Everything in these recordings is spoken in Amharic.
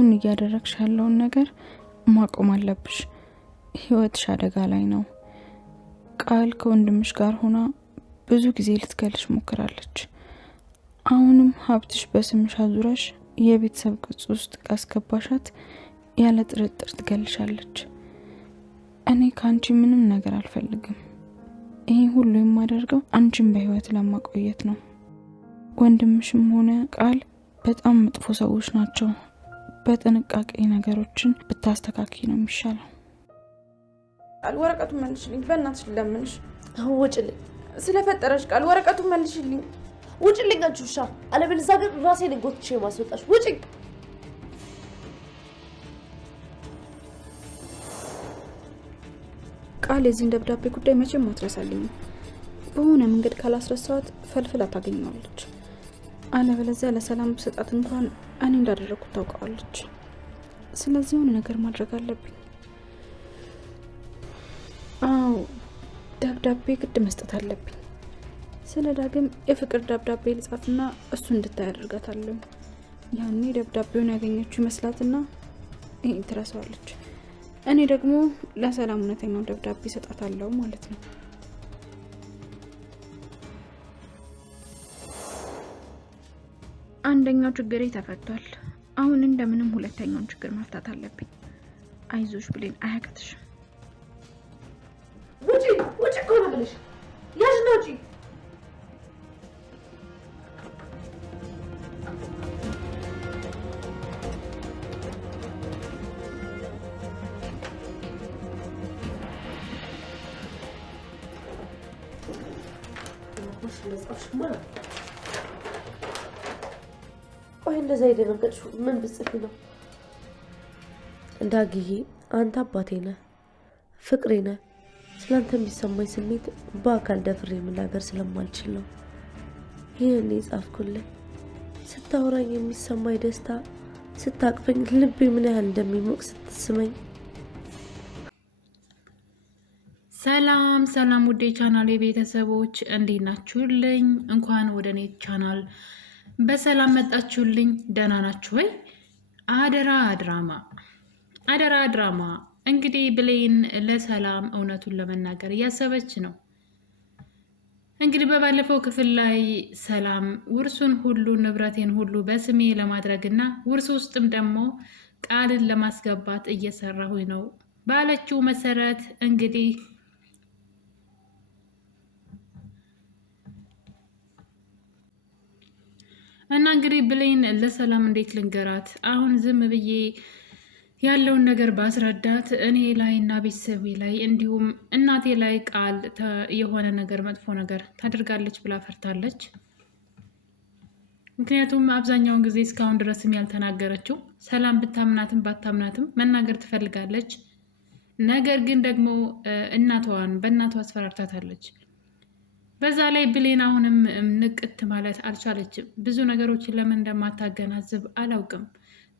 አሁን እያደረግሽ ያለውን ነገር ማቆም አለብሽ። ህይወትሽ አደጋ ላይ ነው። ቃል ከወንድምሽ ጋር ሆና ብዙ ጊዜ ልትገልሽ ሞክራለች። አሁንም ሀብትሽ በስምሽ አዙረሽ የቤተሰብ ቅጽ ውስጥ ካስገባሻት ያለ ጥርጥር ትገልሻለች። እኔ ካንቺ ምንም ነገር አልፈልግም። ይሄ ሁሉ የማደርገው አንቺን በህይወት ለማቆየት ነው። ወንድምሽም ሆነ ቃል በጣም መጥፎ ሰዎች ናቸው። በጥንቃቄ ነገሮችን ብታስተካኪ ነው የሚሻለው። ቃል ወረቀቱን መልሽልኝ በእናትሽ ለምንሽ። አሁን ውጭልኝ ስለፈጠረሽ ቃል ወረቀቱን መልሽልኝ። ውጭልኝ አንቺ አለበለዚያ ግን ራሴን ጎትቼ ማስወጣሽ። ውጭ ቃል የዚህን ደብዳቤ ጉዳይ መቼም አትረሳልኝ። በሆነ መንገድ ካላስረሳት ፈልፍላ ታገኘዋለች። አለበለዚያ ለሰላም ብሰጣት እንኳን እኔ እንዳደረኩት ታውቀዋለች። ስለዚህ የሆነ ነገር ማድረግ አለብኝ። አዎ ደብዳቤ ግድ መስጠት አለብኝ። ስለ ዳግም የፍቅር ደብዳቤ ልጻፍና እሱ እንድታይ አደርጋታለሁ። ያኔ ደብዳቤውን ያገኘችው ይመስላትና ይሄን ትረሳዋለች። እኔ ደግሞ ለሰላም እውነተኛውን ደብዳቤ ሰጣታለሁ ማለት ነው። አንደኛው ችግሬ ተፈቷል። አሁን እንደምንም ሁለተኛውን ችግር መፍታት አለብኝ። አይዞሽ ብሌን፣ አያቅትሽም። ውጪ ውጪ እኮ ነው ብለሽ ያዥ ነው ውጪ። ቆይ እንደዛ የደነገጥሽው ምን ብጽፊ ነው? ዳግዬ አንተ አባቴ ነህ፣ ፍቅሬ ነህ። ስላንተ የሚሰማኝ ስሜት በአካል ደፍሬ መናገር ስለማልችል ነው ይህን የጻፍኩልህ። ስታወራኝ የሚሰማኝ ደስታ፣ ስታቅፈኝ ልቤ ምን ያህል እንደሚሞቅ ስትስመኝ። ሰላም ሰላም ውዴ ቻናል ቤተሰቦች እንዴት ናችሁልኝ? እንኳን ወደ እኔ ቻናል በሰላም መጣችሁልኝ። ደህና ናችሁ ወይ? አደራ ድራማ እንግዲህ ብሌን ለሰላም እውነቱን ለመናገር እያሰበች ነው። እንግዲህ በባለፈው ክፍል ላይ ሰላም ውርሱን ሁሉ ንብረቴን ሁሉ በስሜ ለማድረግና ውርስ ውስጥም ደግሞ ቃልን ለማስገባት እየሰራሁኝ ነው ባለችው መሰረት እንግዲህ እና እንግዲህ ብሌን ለሰላም እንዴት ልንገራት? አሁን ዝም ብዬ ያለውን ነገር ባስረዳት እኔ ላይ እና ቤተሰቤ ላይ እንዲሁም እናቴ ላይ ቃል የሆነ ነገር መጥፎ ነገር ታደርጋለች ብላ ፈርታለች። ምክንያቱም አብዛኛውን ጊዜ እስካሁን ድረስም ያልተናገረችው ሰላም ብታምናትም ባታምናትም መናገር ትፈልጋለች። ነገር ግን ደግሞ በእናቷ አስፈራርታታለች። በዛ ላይ ብሌን አሁንም ንቅት ማለት አልቻለችም። ብዙ ነገሮችን ለምን እንደማታገናዝብ አላውቅም።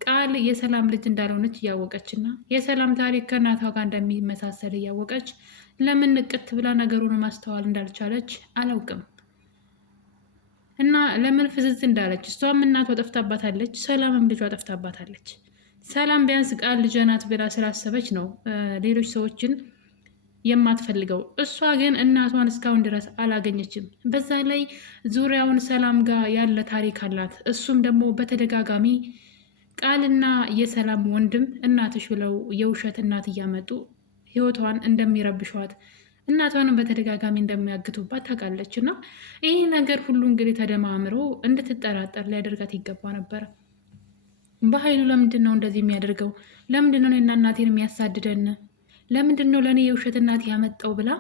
ቃል የሰላም ልጅ እንዳልሆነች እያወቀችና የሰላም ታሪክ ከእናቷ ጋር እንደሚመሳሰል እያወቀች ለምን ንቅት ብላ ነገሩን ማስተዋል እንዳልቻለች አላውቅም። እና ለምን ፍዝዝ እንዳለች እሷም እናቷ ጠፍታባታለች፣ ሰላምም ልጇ ጠፍታባታለች። ሰላም ቢያንስ ቃል ልጇ ናት ብላ ስላሰበች ነው ሌሎች ሰዎችን የማትፈልገው። እሷ ግን እናቷን እስካሁን ድረስ አላገኘችም። በዛ ላይ ዙሪያውን ሰላም ጋር ያለ ታሪክ አላት። እሱም ደግሞ በተደጋጋሚ ቃልና የሰላም ወንድም እናትሽ ብለው የውሸት እናት እያመጡ ህይወቷን እንደሚረብሿት፣ እናቷንም በተደጋጋሚ እንደሚያግቱባት ታውቃለች። እና ይህ ነገር ሁሉ እንግዲህ ተደማምሮ እንድትጠራጠር ሊያደርጋት ይገባ ነበር። በኃይሉ ለምንድን ነው እንደዚህ የሚያደርገው? ለምንድን ነው እኔና እናቴን የሚያሳድደን? ለምንድን ነው ለእኔ የውሸት እናት ያመጣው ብላ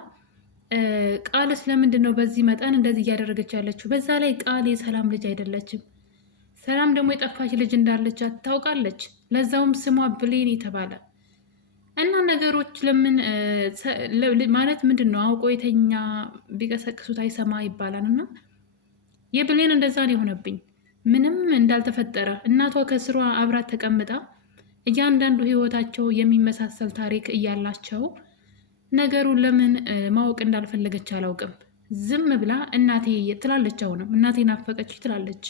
ቃልስ ለምንድን ነው በዚህ መጠን እንደዚህ እያደረገች ያለችው? በዛ ላይ ቃል የሰላም ልጅ አይደለችም። ሰላም ደግሞ የጠፋች ልጅ እንዳለቻት ታውቃለች። ለዛውም ስሟ ብሌን የተባለ እና ነገሮች ለምን ማለት ምንድን ነው አውቆ የተኛ ቢቀሰቅሱት አይሰማ ይባላል። እና የብሌን እንደዛ ነው የሆነብኝ። ምንም እንዳልተፈጠረ እናቷ ከስሯ አብራት ተቀምጣ እያንዳንዱ ህይወታቸው የሚመሳሰል ታሪክ እያላቸው ነገሩን ለምን ማወቅ እንዳልፈለገች አላውቅም። ዝም ብላ እናቴ ትላለች። አሁንም እናቴ ናፈቀች ትላለች።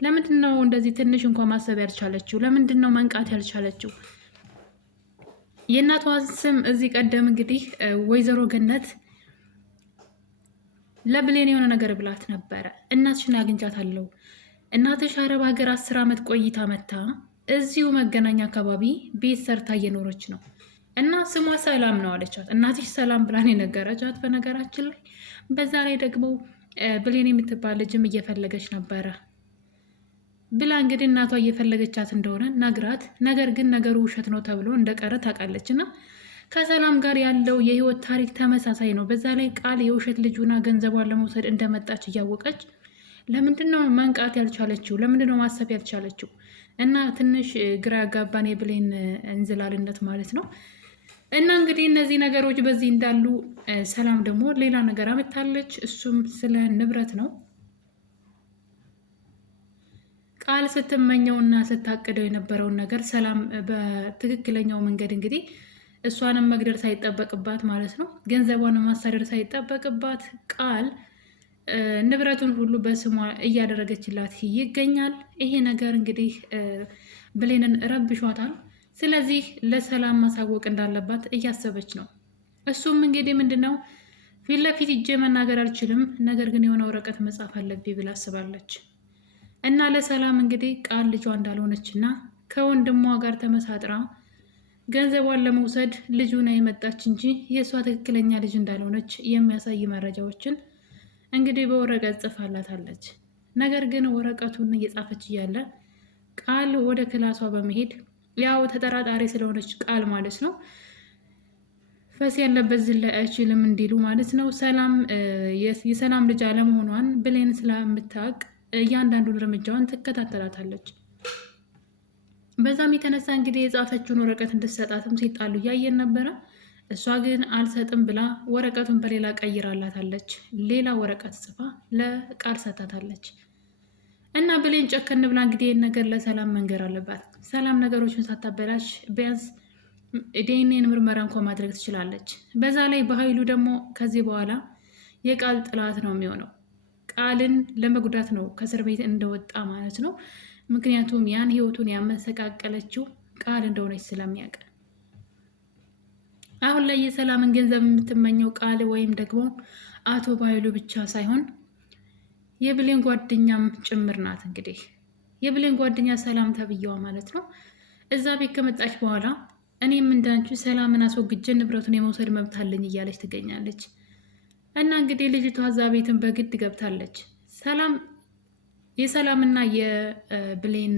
ለምንድን ነው እንደዚህ ትንሽ እንኳን ማሰብ ያልቻለችው? ለምንድን ነው መንቃት ያልቻለችው? የእናቷ ስም እዚህ ቀደም እንግዲህ ወይዘሮ ገነት ለብሌን የሆነ ነገር ብላት ነበረ። እናትሽን አግኝቻታለሁ፣ እናትሽ አረብ ሀገር 10 ዓመት ቆይታ መታ እዚሁ መገናኛ አካባቢ ቤት ሰርታ እየኖረች ነው እና ስሟ ሰላም ነው አለቻት። እናትሽ ሰላም ብላን የነገረቻት በነገራችን ላይ። በዛ ላይ ደግሞ ብሌን የምትባል ልጅም እየፈለገች ነበረ ብላ እንግዲህ እናቷ እየፈለገቻት እንደሆነ ነግራት፣ ነገር ግን ነገሩ ውሸት ነው ተብሎ እንደቀረ ታውቃለች። እና ከሰላም ጋር ያለው የህይወት ታሪክ ተመሳሳይ ነው። በዛ ላይ ቃል የውሸት ልጁና ገንዘቧን ለመውሰድ እንደመጣች እያወቀች ለምንድን ነው መንቃት ያልቻለችው? ለምንድን ነው ማሰብ ያልቻለችው? እና ትንሽ ግራ ያጋባን የብሌን እንዝላልነት ማለት ነው። እና እንግዲህ እነዚህ ነገሮች በዚህ እንዳሉ ሰላም ደግሞ ሌላ ነገር አመታለች። እሱም ስለ ንብረት ነው። ቃል ስትመኘውና ስታቅደው የነበረውን ነገር ሰላም በትክክለኛው መንገድ እንግዲህ እሷንም መግደል ሳይጠበቅባት ማለት ነው፣ ገንዘቧን ማሳደድ ሳይጠበቅባት ቃል ንብረቱን ሁሉ በስሟ እያደረገችላት ይገኛል። ይሄ ነገር እንግዲህ ብሌንን ረብሿታል። ስለዚህ ለሰላም ማሳወቅ እንዳለባት እያሰበች ነው። እሱም እንግዲህ ምንድን ነው ፊት ለፊት እጄ መናገር አልችልም፣ ነገር ግን የሆነ ወረቀት መጻፍ አለብኝ ብላ አስባለች። እና ለሰላም እንግዲህ ቃል ልጇ እንዳልሆነች እና ከወንድሟ ጋር ተመሳጥራ ገንዘቧን ለመውሰድ ልጁን የመጣች እንጂ የእሷ ትክክለኛ ልጅ እንዳልሆነች የሚያሳይ መረጃዎችን እንግዲህ በወረቀት ጽፋላታለች። ነገር ግን ወረቀቱን እየጻፈች እያለ ቃል ወደ ክላሷ በመሄድ ያው ተጠራጣሪ ስለሆነች ቃል ማለት ነው ፈስ ያለበት ዝላይ አይችልም እንዲሉ ማለት ነው። ሰላም የሰላም ልጅ አለመሆኗን ብሌን ስለምታውቅ እያንዳንዱን እርምጃዋን ትከታተላታለች። በዛም የተነሳ እንግዲህ የጻፈችውን ወረቀት እንድትሰጣትም ሲጣሉ እያየን ነበረ። እሷ ግን አልሰጥም ብላ ወረቀቱን በሌላ ቀይራላታለች። ሌላ ወረቀት ጽፋ ለቃል ሰጣታለች። እና ብሌን ጨከን ብላ እንግዲህ ይህን ነገር ለሰላም መንገር አለባት። ሰላም ነገሮችን ሳታበላሽ ቢያንስ ዲኤንኤን ምርመራ እንኳ ማድረግ ትችላለች። በዛ ላይ በኃይሉ ደግሞ ከዚህ በኋላ የቃል ጥላት ነው የሚሆነው። ቃልን ለመጉዳት ነው ከእስር ቤት እንደወጣ ማለት ነው። ምክንያቱም ያን ህይወቱን ያመሰቃቀለችው ቃል እንደሆነች ስለሚያውቅ አሁን ላይ የሰላምን ገንዘብ የምትመኘው ቃል ወይም ደግሞ አቶ በኃይሉ ብቻ ሳይሆን የብሌን ጓደኛም ጭምር ናት። እንግዲህ የብሌን ጓደኛ ሰላም ተብዬዋ ማለት ነው። እዛ ቤት ከመጣች በኋላ እኔም እንዳንቺ ሰላምን አስወግጄ ንብረቱን የመውሰድ መብት አለኝ እያለች ትገኛለች። እና እንግዲህ ልጅቷ እዛ ቤትን በግድ ገብታለች። ሰላም የሰላምና የብሌን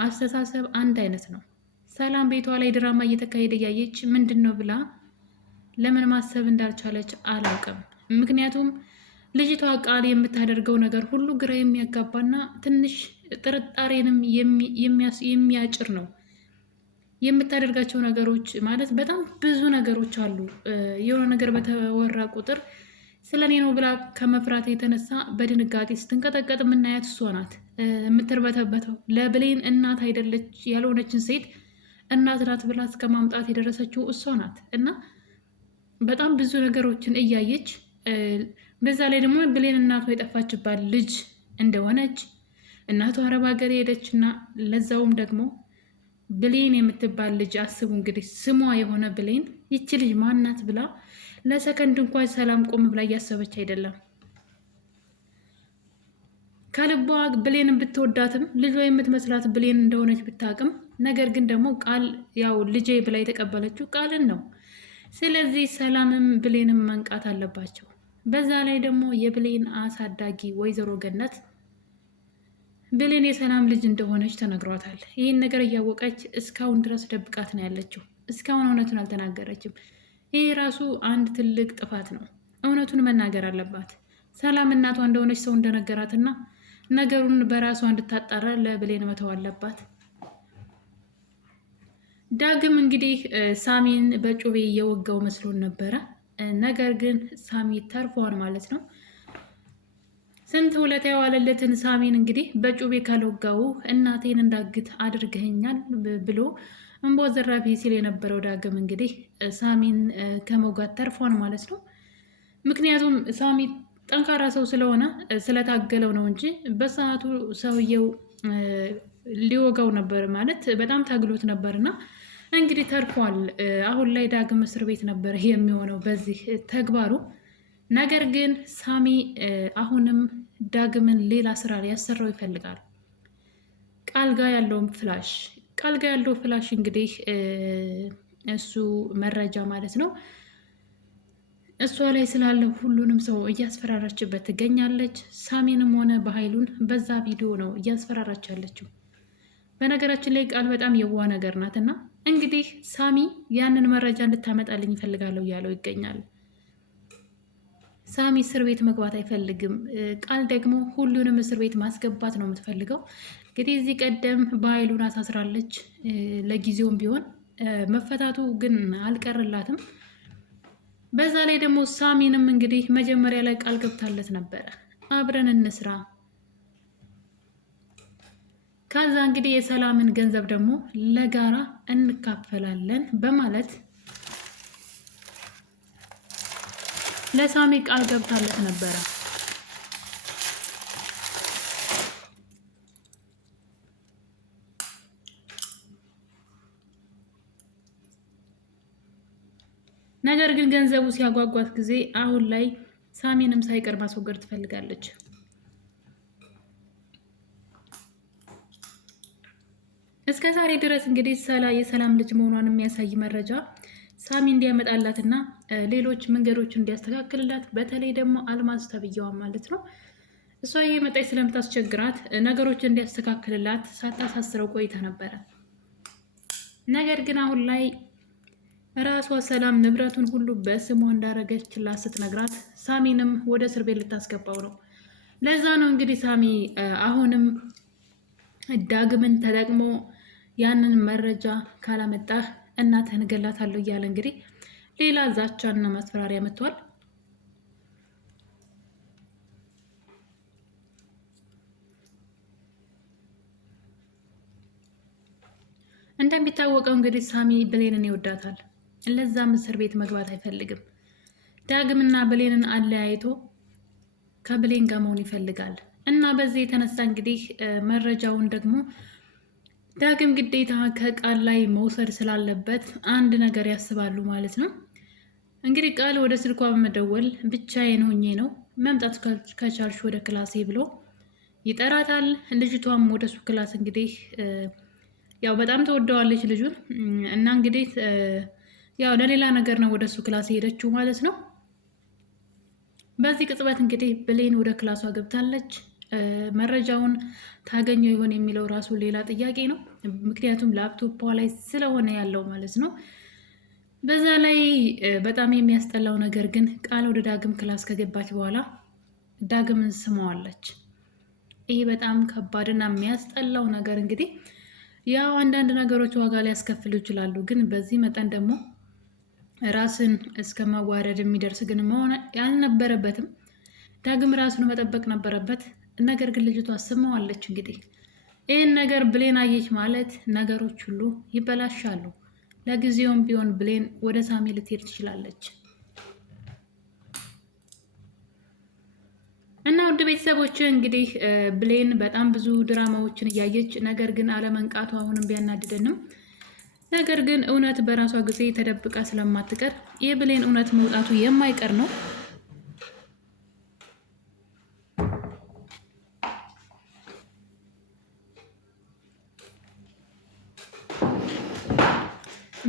አስተሳሰብ አንድ አይነት ነው። ሰላም ቤቷ ላይ ድራማ እየተካሄደ እያየች ምንድን ነው ብላ ለምን ማሰብ እንዳልቻለች አላውቅም። ምክንያቱም ልጅቷ ቃል የምታደርገው ነገር ሁሉ ግራ የሚያጋባና ትንሽ ጥርጣሬንም የሚያጭር ነው። የምታደርጋቸው ነገሮች ማለት በጣም ብዙ ነገሮች አሉ። የሆነ ነገር በተወራ ቁጥር ስለ እኔ ነው ብላ ከመፍራት የተነሳ በድንጋጤ ስትንቀጠቀጥ የምናያት እሷ ናት። የምትርበተበተው ለብሌን እናት አይደለች ያልሆነችን ሴት እናት ናት ብላ እስከ ማምጣት የደረሰችው እሷ ናት። እና በጣም ብዙ ነገሮችን እያየች በዛ ላይ ደግሞ ብሌን እናቷ የጠፋችባት ልጅ እንደሆነች እናቷ አረብ ሀገር ሄደች እና ለዛውም ደግሞ ብሌን የምትባል ልጅ አስቡ እንግዲህ ስሟ የሆነ ብሌን ይቺ ልጅ ማናት ብላ ለሰከንድ እንኳን ሰላም ቆም ብላ እያሰበች አይደለም። ከልቧ ብሌንን ብትወዳትም ልጇ የምትመስላት ብሌን እንደሆነች ብታቅም፣ ነገር ግን ደግሞ ቃል ያው ልጄ ብላ የተቀበለችው ቃልን ነው። ስለዚህ ሰላምም ብሌንም መንቃት አለባቸው። በዛ ላይ ደግሞ የብሌን አሳዳጊ ወይዘሮ ገነት ብሌን የሰላም ልጅ እንደሆነች ተነግሯታል። ይህን ነገር እያወቀች እስካሁን ድረስ ደብቃት ነው ያለችው። እስካሁን እውነቱን አልተናገረችም። ይህ ራሱ አንድ ትልቅ ጥፋት ነው። እውነቱን መናገር አለባት። ሰላም እናቷ እንደሆነች ሰው እንደነገራትና ነገሩን በራሷ እንድታጣራ ለብሌን መተው አለባት። ዳግም እንግዲህ ሳሚን በጩቤ እየወጋው መስሎን ነበረ። ነገር ግን ሳሚ ተርፏል ማለት ነው። ስንት ውለታ የዋለለትን ሳሚን እንግዲህ በጩቤ ካልወጋው እናቴን እንዳግት አድርገኸኛል ብሎ እንቦ ዘራፊ ሲል የነበረው ዳግም እንግዲህ ሳሚን ከመውጋት ተርፏል ማለት ነው። ምክንያቱም ሳሚ ጠንካራ ሰው ስለሆነ ስለታገለው ነው እንጂ በሰዓቱ ሰውየው ሊወጋው ነበር ማለት በጣም ታግሎት ነበር እና እንግዲህ ተርፏል። አሁን ላይ ዳግም እስር ቤት ነበር የሚሆነው በዚህ ተግባሩ። ነገር ግን ሳሚ አሁንም ዳግምን ሌላ ስራ ሊያሰራው ይፈልጋል። ቃል ጋ ያለው ፍላሽ እንግዲህ እሱ መረጃ ማለት ነው እሷ ላይ ስላለው ሁሉንም ሰው እያስፈራራችበት ትገኛለች። ሳሚንም ሆነ በኃይሉን በዛ ቪዲዮ ነው እያስፈራራች ያለችው። በነገራችን ላይ ቃል በጣም የዋህ ነገር ናት እና እንግዲህ ሳሚ ያንን መረጃ እንድታመጣልኝ ይፈልጋለሁ እያለው ይገኛል። ሳሚ እስር ቤት መግባት አይፈልግም። ቃል ደግሞ ሁሉንም እስር ቤት ማስገባት ነው የምትፈልገው። እንግዲህ እዚህ ቀደም በኃይሉን አሳስራለች። ለጊዜውም ቢሆን መፈታቱ ግን አልቀርላትም። በዛ ላይ ደግሞ ሳሚንም እንግዲህ መጀመሪያ ላይ ቃል ገብታለት ነበረ አብረን እንስራ፣ ከዛ እንግዲህ የሰላምን ገንዘብ ደግሞ ለጋራ እንካፈላለን በማለት ለሳሚ ቃል ገብታለት ነበረ። ነገር ግን ገንዘቡ ሲያጓጓት ጊዜ አሁን ላይ ሳሚንም ሳይቀር ማስወገድ ትፈልጋለች። እስከ ዛሬ ድረስ እንግዲህ የሰላም ልጅ መሆኗን የሚያሳይ መረጃ ሳሚ እንዲያመጣላትና ሌሎች መንገዶች እንዲያስተካክልላት፣ በተለይ ደግሞ አልማዝ ተብዬዋ ማለት ነው እሷ እየመጣች ስለምታስቸግራት ነገሮች እንዲያስተካክልላት ሳታሳስረው ቆይታ ነበረ። ነገር ግን አሁን ላይ ራሷ ሰላም ንብረቱን ሁሉ በስሟ እንዳረገችላት ስትነግራት ሳሚንም ወደ እስር ቤት ልታስገባው ነው። ለዛ ነው እንግዲህ ሳሚ አሁንም ዳግምን ተጠቅሞ ያንን መረጃ ካላመጣህ እናትህን እገላታለሁ እያለ እንግዲህ ሌላ ዛቻና ማስፈራሪያ መጥቷል። እንደሚታወቀው እንግዲህ ሳሚ ብሌንን ይወዳታል። ለዛም እስር ቤት መግባት አይፈልግም። ዳግምና ብሌንን አለያይቶ ከብሌን ጋር መሆን ይፈልጋል እና በዚህ የተነሳ እንግዲህ መረጃውን ደግሞ ዳግም ግዴታ ከቃል ላይ መውሰድ ስላለበት አንድ ነገር ያስባሉ ማለት ነው። እንግዲህ ቃል ወደ ስልኳ በመደወል ብቻዬን ሆኜ ነው መምጣት ከቻልሽ ወደ ክላሴ ብሎ ይጠራታል። ልጅቷም ወደሱ ክላስ እንግዲህ ያው በጣም ተወደዋለች ልጁን እና እንግዲህ ያው ለሌላ ነገር ነው ወደሱ ክላስ ሄደችው ማለት ነው። በዚህ ቅጽበት እንግዲህ ብሌን ወደ ክላሷ ገብታለች። መረጃውን ታገኘው ይሆን የሚለው ራሱ ሌላ ጥያቄ ነው። ምክንያቱም ላፕቶፖ ላይ ስለሆነ ያለው ማለት ነው። በዛ ላይ በጣም የሚያስጠላው ነገር ግን ቃል ወደ ዳግም ክላስ ከገባች በኋላ ዳግምን ስመዋለች። ይሄ በጣም ከባድና የሚያስጠላው ነገር እንግዲህ ያው አንዳንድ ነገሮች ዋጋ ሊያስከፍሉ ይችላሉ። ግን በዚህ መጠን ደግሞ ራስን እስከ ማዋረድ የሚደርስ ግን መሆን ያልነበረበትም። ዳግም ራሱን መጠበቅ ነበረበት። ነገር ግን ልጅቷ ስመዋለች። እንግዲህ ይህን ነገር ብሌን አየች ማለት ነገሮች ሁሉ ይበላሻሉ። ለጊዜውም ቢሆን ብሌን ወደ ሳሚ ልትሄድ ትችላለች። እና ውድ ቤተሰቦች እንግዲህ ብሌን በጣም ብዙ ድራማዎችን እያየች ነገር ግን አለመንቃቱ አሁንም ቢያናድደንም ነገር ግን እውነት በራሷ ጊዜ ተደብቃ ስለማትቀር የብሌን እውነት መውጣቱ የማይቀር ነው።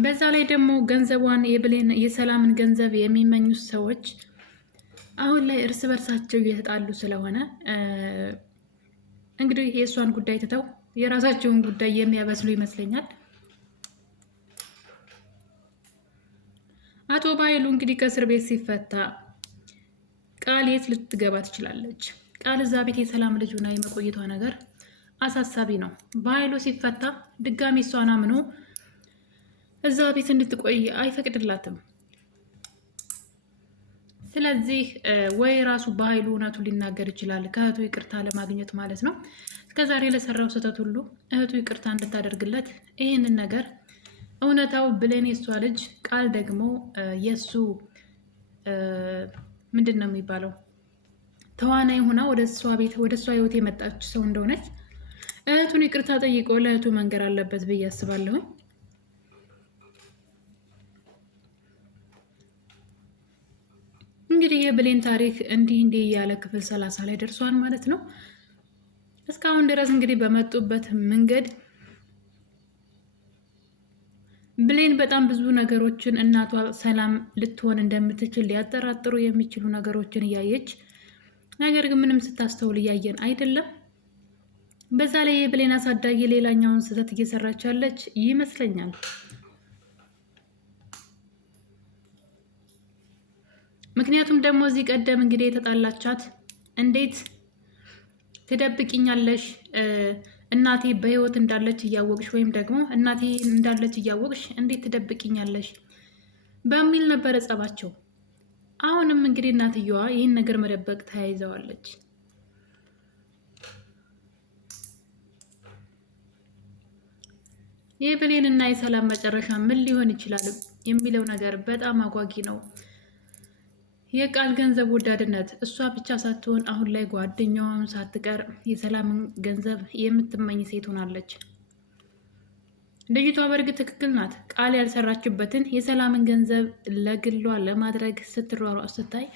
በዛ ላይ ደግሞ ገንዘቧን የሰላምን ገንዘብ የሚመኙት ሰዎች አሁን ላይ እርስ በርሳቸው እየተጣሉ ስለሆነ እንግዲህ የእሷን ጉዳይ ትተው የራሳቸውን ጉዳይ የሚያበስሉ ይመስለኛል። አቶ ባይሉ እንግዲህ ከእስር ቤት ሲፈታ ቃል የት ልትገባ ትችላለች? ቃል እዛ ቤት የሰላም ልጅ ሆና የመቆየቷ ነገር አሳሳቢ ነው። ባይሉ ሲፈታ ድጋሚ እሷን አምኖ እዛ ቤት እንድትቆይ አይፈቅድላትም። ስለዚህ ወይ ራሱ በኃይሉ እውነቱን ሊናገር ይችላል፣ ከእህቱ ይቅርታ ለማግኘት ማለት ነው። እስከዛሬ ለሰራው ስህተት ሁሉ እህቱ ይቅርታ እንድታደርግለት ይህንን ነገር እውነታው ብሌን የሷ ልጅ ቃል ደግሞ የሱ ምንድን ነው የሚባለው ተዋናይ ሆና ወደ እሷ ቤት ወደ እሷ ህይወት የመጣች ሰው እንደሆነች እህቱን ይቅርታ ጠይቆ ለእህቱ መንገር አለበት ብዬ አስባለሁኝ። እንግዲህ የብሌን ታሪክ እንዲህ እያለ ክፍል 30 ላይ ደርሷል ማለት ነው። እስካሁን ድረስ እንግዲህ በመጡበት መንገድ ብሌን በጣም ብዙ ነገሮችን እናቷ ሰላም ልትሆን እንደምትችል ሊያጠራጥሩ የሚችሉ ነገሮችን እያየች፣ ነገር ግን ምንም ስታስተውል እያየን አይደለም። በዛ ላይ የብሌን አሳዳጊ ሌላኛውን ስህተት እየሰራች ያለች ይመስለኛል። ምክንያቱም ደግሞ እዚህ ቀደም እንግዲህ የተጣላቻት እንዴት ትደብቅኛለሽ እናቴ በህይወት እንዳለች እያወቅሽ ወይም ደግሞ እናቴ እንዳለች እያወቅሽ እንዴት ትደብቅኛለሽ በሚል ነበረ ጸባቸው። አሁንም እንግዲህ እናትየዋ ይህን ነገር መደበቅ ተያይዘዋለች። የብሌን እና የሰላም መጨረሻ ምን ሊሆን ይችላል የሚለው ነገር በጣም አጓጊ ነው። የቃል ገንዘብ ወዳድነት እሷ ብቻ ሳትሆን አሁን ላይ ጓደኛዋን ሳትቀር የሰላምን ገንዘብ የምትመኝ ሴት ሆናለች። ልጅቷ በእርግጥ ትክክል ናት። ቃል ያልሰራችበትን የሰላምን ገንዘብ ለግሏ ለማድረግ ስትሯሯጥ ስታይ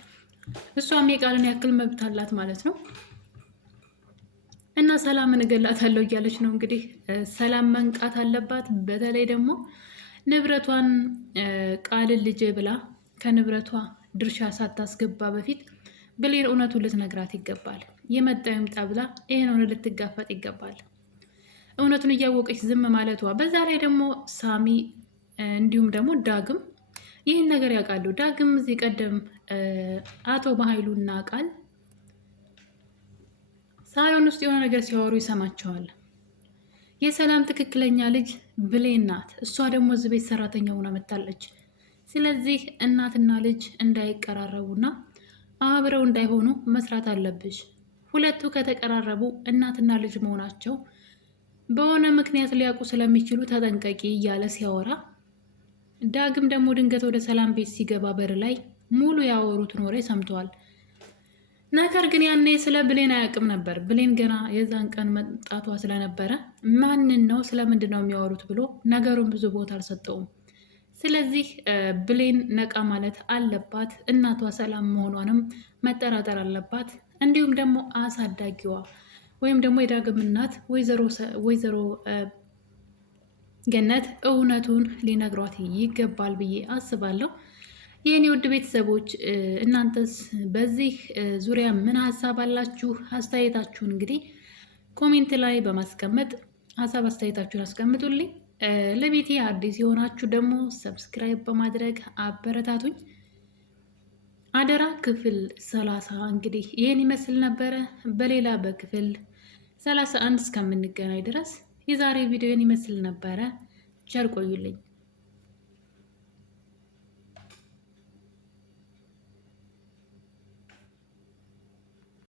እሷም የቃልን ያክል መብት አላት ማለት ነው። እና ሰላምን እገላታለሁ እያለች ነው እንግዲህ። ሰላም መንቃት አለባት። በተለይ ደግሞ ንብረቷን ቃልን ልጄ ብላ ከንብረቷ ድርሻ ሳታስገባ በፊት ብሌን እውነቱን ልትነግራት ይገባል። የመጣ ይምጣ ብላ ይህን ሆነ ልትጋፈጥ ይገባል። እውነቱን እያወቀች ዝም ማለቷ፣ በዛ ላይ ደግሞ ሳሚ እንዲሁም ደግሞ ዳግም ይህን ነገር ያውቃሉ። ዳግም እዚህ ቀደም አቶ በኃይሉና ቃል ሳሎን ውስጥ የሆነ ነገር ሲያወሩ ይሰማቸዋል። የሰላም ትክክለኛ ልጅ ብሌን ናት። እሷ ደግሞ እዚህ ቤት ሰራተኛ ሆና መታለች። ስለዚህ እናትና ልጅ እንዳይቀራረቡና አብረው እንዳይሆኑ መስራት አለብሽ። ሁለቱ ከተቀራረቡ እናትና ልጅ መሆናቸው በሆነ ምክንያት ሊያውቁ ስለሚችሉ ተጠንቀቂ እያለ ሲያወራ፣ ዳግም ደግሞ ድንገት ወደ ሰላም ቤት ሲገባ በር ላይ ሙሉ ያወሩትን ወሬ ሰምተዋል። ነገር ግን ያኔ ስለ ብሌን አያውቅም ነበር። ብሌን ገና የዛን ቀን መጣቷ ስለነበረ ማንን ነው ስለምንድን ነው የሚያወሩት ብሎ ነገሩን ብዙ ቦታ አልሰጠውም። ስለዚህ ብሌን ነቃ ማለት አለባት። እናቷ ሰላም መሆኗንም መጠራጠር አለባት። እንዲሁም ደግሞ አሳዳጊዋ ወይም ደግሞ የዳግም እናት ወይዘሮ ገነት እውነቱን ሊነግሯት ይገባል ብዬ አስባለሁ። የኔ ውድ ቤተሰቦች እናንተስ በዚህ ዙሪያ ምን ሀሳብ አላችሁ? አስተያየታችሁን እንግዲህ ኮሜንት ላይ በማስቀመጥ ሀሳብ አስተያየታችሁን አስቀምጡልኝ። ለቤቴ አዲስ የሆናችሁ ደግሞ ሰብስክራይብ በማድረግ አበረታቱኝ አደራ። ክፍል 30 እንግዲህ ይህን ይመስል ነበረ። በሌላ በክፍል 31 እስከምንገናኝ ድረስ የዛሬ ቪዲዮን ይመስል ነበረ። ቸር ቆዩልኝ።